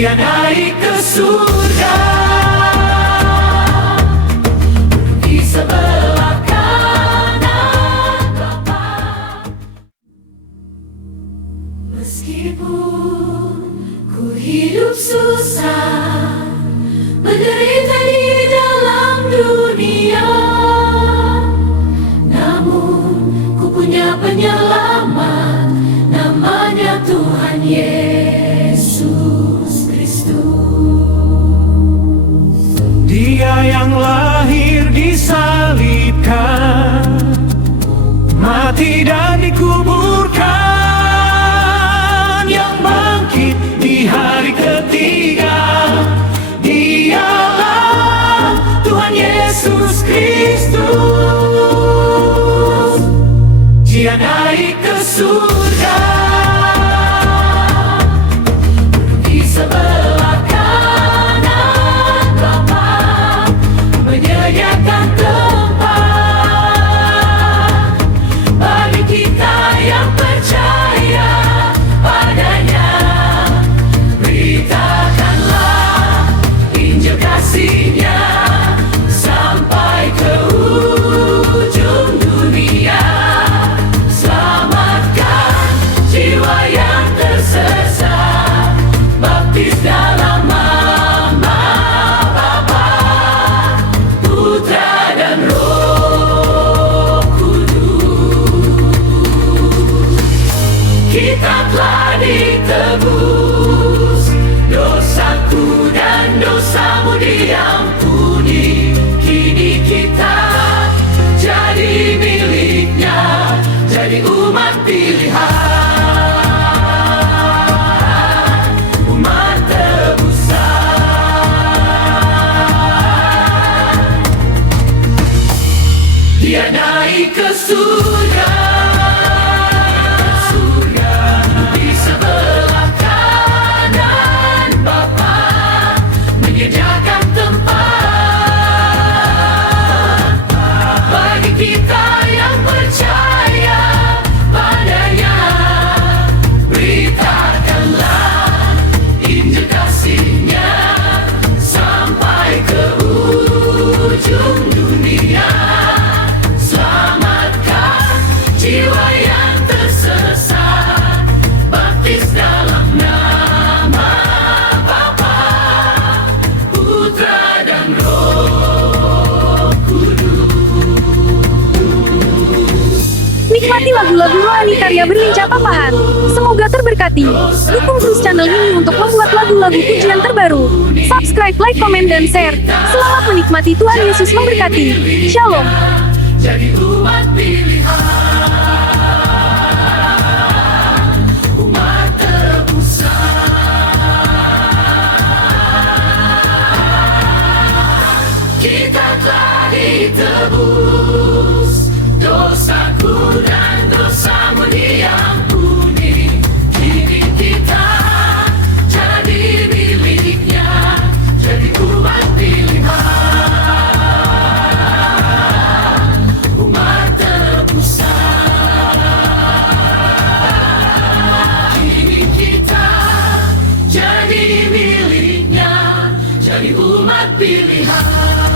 Dia naik ke surga di sebelah kanan Bapa. Meskipun ku hidup susah, menderita di dalam dunia, namun ku punya penyelamat, namanya Tuhan Yesus Kristus. Dia yang lahir disalibkan, mati dan dikuburkan, yang bangkit di hari ketiga. Dialah Tuhan Yesus Kristus. Dia naik ke surga di sebelah kanan Bapa, menyediakan tempat bagi kita yang percaya padanya. Beritakanlah Injil kasih-Nya sampai ke ujung dunia. Selamatkan jiwa yang tersesat, baptis dalam nama Bapa, Putra dan Roh Kudus. Kita telah ditebus, dosaku dan dosamu diampuni. Kini kita jadi milik-Nya, jadi umat pilihan, umat tebusan. Dia naik ke surga di sebelah kanan Bapa, menyediakan tempat bagi kita yang percaya padanya. Beritakanlah Injil kasih-Nya sampai ke ujung dunia. Selamatkan jiwa yang tersesat, baptis dalam nama Bapa, Putra dan Roh Kudus. Nikmati lagu-lagu rohani karya Berlincah Papahan. Semoga terberkati. Dukung terus channel ini untuk membuat lagu-lagu pujian terbaru. Subscribe, like, komen, dan share. Selamat menikmati. Tuhan Yesus memberkati. Shalom. Jadi umat pilihan, umat tebusan. Kita telah ditebus, dosaku dan dosamu diampuni. Kini kita jadi milik-Nya, jadi umat pilihan, umat tebusan. Kini kita jadi milik-Nya, jadi umat pilihan.